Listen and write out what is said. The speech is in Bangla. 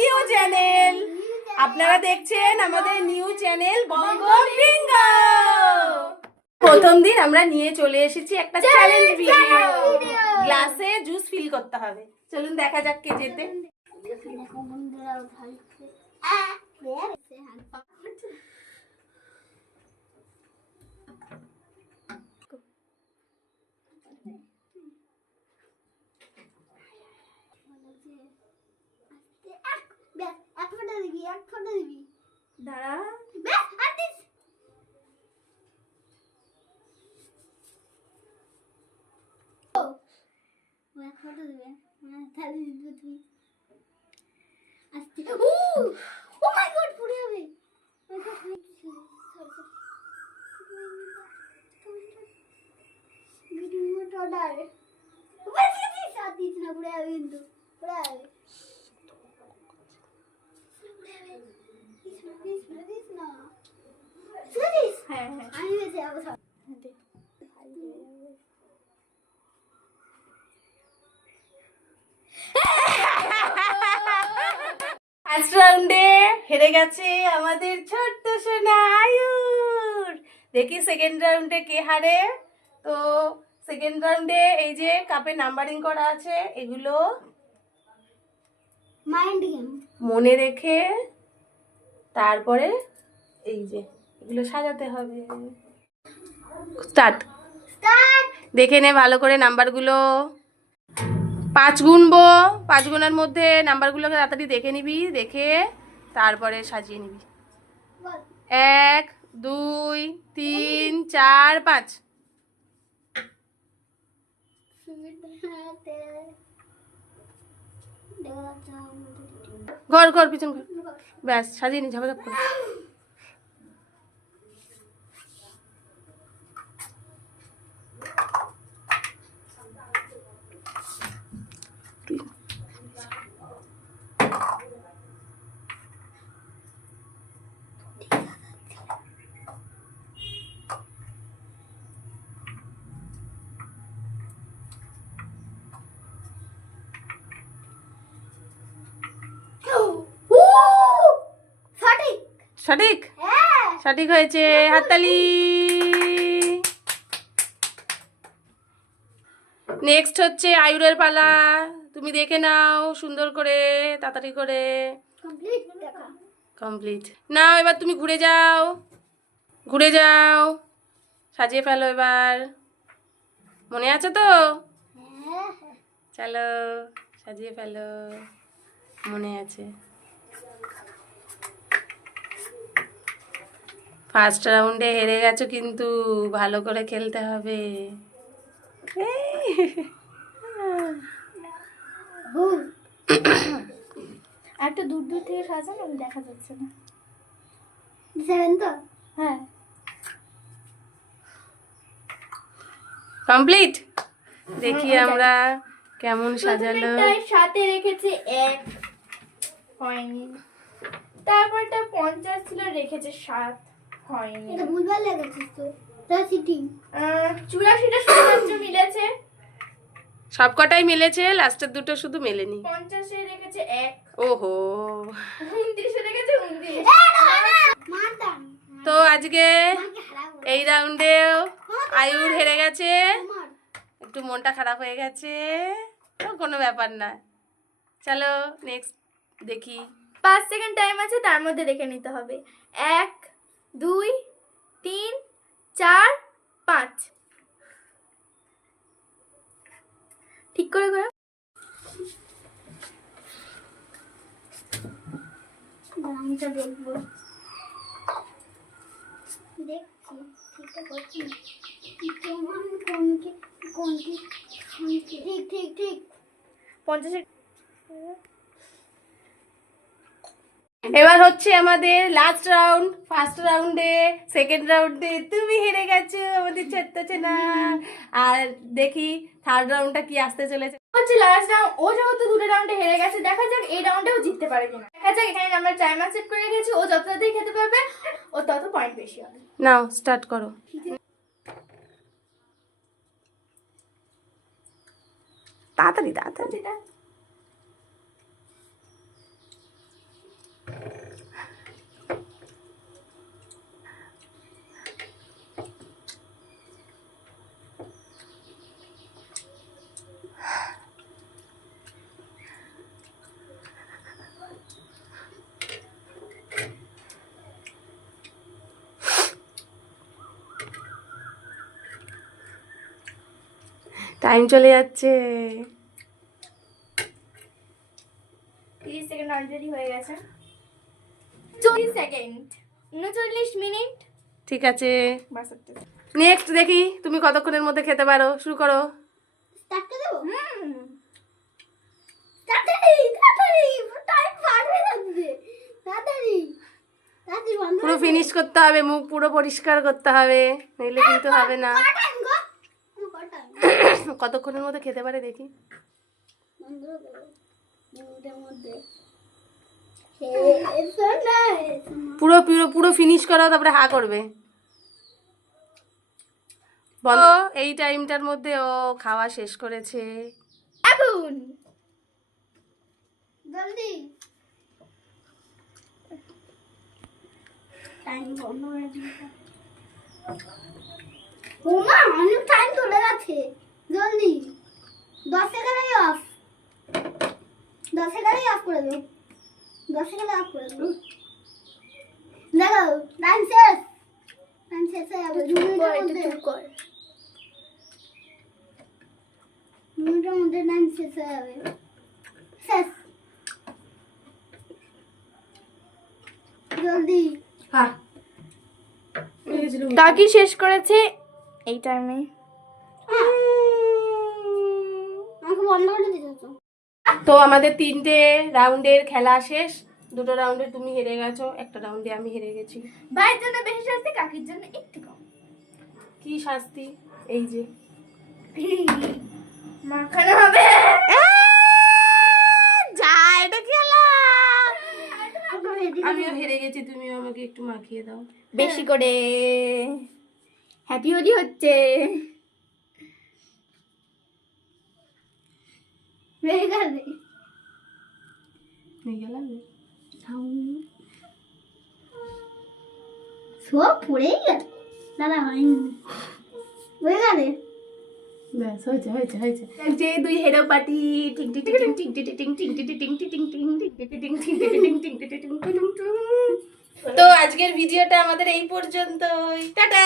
New channel. আপনারা দেখছেন আমাদের নিউ চ্যানেল বঙ্গ বিঙ্গ। প্রথম দিন আমরা নিয়ে চলে এসেছি একটা চ্যালেঞ্জ ভিডিও। গ্লাসে জুস ফিল করতে হবে। চলুন দেখা যাক কে জেতে। দাঁড়া ফার্স্ট রাউন্ডে হেরে গেছে আমাদের ছোট্ট সোনা আয়ুর। দেখি সেকেন্ড রাউন্ডে কে হারে। তো সেকেন্ড রাউন্ডে এই যে কাপে নাম্বারিং করা আছে, এগুলো মনে রেখে তারপরে এই যে এগুলো সাজাতে হবে। স্টার্ট। দেখে নে ভালো করে নাম্বারগুলো। 5 গুনবো, 5 গুনার মধ্যে নাম্বারগুলোকে তাড়াতাড়ি দেখে নিবি, দেখে তারপরে সাজিয়ে নিবি। 1 2 3 4 5। ঘর ঘর পিছন ঘর, ব্যাস সাজিয়ে নি ঝাপাঝাপ করে। সঠিক সঠিক হয়েছে, হাততালি। নেক্সট হচ্ছে আয়ুরের পালা। তুমি দেখে নাও সুন্দর করে, তাড়াতাড়ি করে। কমপ্লিট। নাও এবার তুমি ঘুরে যাও, ঘুরে যাও, সাজিয়ে ফেলো এবার। মনে আছে তো? চলো সাজিয়ে ফেলো, মনে আছে। ফার্স্ট রাউন্ডে হেরে গেছো, কিন্তু ভালো করে খেলতে হবে। একটা দূর দূর থেকে সাজানো, দেখা যাচ্ছে না। তো হ্যাঁ, কমপ্লিট। দেখি আমরা কেমন সাজালো। সাথে রেখেছে 1 হয়নি, তারপরটা 50 ছিল রেখেছে 7 হয়নি। এটা ভুলভাল লেগেছিস তো। তার সিটিং 84টা শুধুমাত্র মিলেছে, সবকটাই মিলেছে, লাস্টের দুটো শুধু মেলেনি। 50 এ রেখেছে 1। ওহো, 29 এ রেখেছে 29। তো আজকে এই রাউন্ডেও আয়ুর হেরে গেছে, একটু মনটা খারাপ হয়ে গেছে, তো কোনো ব্যাপার না। চলো নেক্সট দেখি। 5 সেকেন্ড টাইম আছে, তার মধ্যে দেখে নিতে হবে। 1 2 3 4 5। ঠিক করে করো। আমি তো দেখবো, দেখছি ঠিকঠাক হচ্ছে। কেমন কোনটি কোনটি ঠিক ঠিক ঠিক 50। এবার হচ্ছে আমাদের লাস্ট রাউন্ড। ফার্স্ট রাউন্ডে সেকেন্ড রাউন্ডে তুমি হেরে গেছো আমাদের ছোট্ট চেনা। আর দেখি থার্ড রাউন্ডটা কি আসতে চলেছে। হচ্ছে লাস্ট রাউন্ড। ও যেহেতু দুটো রাউন্ডে হেরে গেছে, দেখা যাক এই রাউন্ডেও জিততে পারে কিনা। দেখা যাক, এখানে আমরা টাইমার সেট করে রেখেছি। ও যত তাড়াতাড়ি খেতে পারবে, ও তত পয়েন্ট বেশি হবে। নাও স্টার্ট করো। তাড়াতাড়ি তাড়াতাড়ি। টাইম চলে যাচ্ছে। 30 সেকেন্ড অলরেডি হয়ে গেছে। 40 সেকেন্ড, 39 মিনিট। ঠিক আছে, বাস হচ্ছে। নেক্সট দেখি তুমি কতক্ষণের মধ্যে খেতে পারো। শুরু করো। স্টার্ট করে দেবো। তাড়াতাড়ি তাড়াতাড়ি, টাইম পার হয়ে যাচ্ছে। তাড়াতাড়ি তাড়াতাড়ি বন্ধ পুরো ফিনিশ করতে হবে, মুখ পুরো পরিষ্কার করতে হবে, নইলে কিন্তু হবে না। টাইম গো। টাইম কতক্ষণের মধ্যে খেতে পারে দেখি। বন্ধ করো মিনিটের মধ্যে। এসো না, এসো না। পুরো পুরো পুরো ফিনিশ করো, তারপরে হা করবে। বলো, এই টাইমটার মধ্যে ও খাওয়া শেষ করেছে। আগুন জলদি। টাইম বন্ধ হয়ে যাবে। ওমা, অনেক টাইম চলে গেছে। জলদি 10 সেকেন্ডে অফ। 10 সেকেন্ডে অফ করে দাও। 10 সেকেন্ডে অফ করে দাও। দেখো টাইম শেষ। টাইম শেষ হয়ে যাবে। 2 মিনিটের মধ্যে। মিনিটের মধ্যে টাইম শেষ হয়ে যাবে। শেষ। জলদি। কাকি শেষ করেছে এই টাইমে। আমাকে বন্ধ করে দিতে তো। তো আমাদের 3টে রাউন্ডের খেলা শেষ। 2টো রাউন্ডে তুমি হেরে গেছো, একটা রাউন্ডে আমি হেরে গেছি। ভাইয়ের জন্য বেশি শাস্তি, কাকির জন্য একটু কম। কি শাস্তি? এই যে মাখানো হবে। যা, এটা খেলা। আমিও হেরে গেছি, তুমিও আমাকে একটু মাখিয়ে দাও বেশি করে। হ্যাপি হোলি হচ্ছে। হয়ে গেছে। হয়ে গেলাম। সব পড়েই গেল। দাদা হয়নি। হয়ে গেলে ব্যাস, হয়েছে হয়েছে হয়েছে। যে দুই হেরো পার্টি, টিং টিং টিং টিং টিং টিং টিং টিং টিং টিং টিং টিং টিং টিং টিং টিং টিং টিং টিং। তো আজকের ভিডিওটা আমাদের এই পর্যন্তই। টাটা।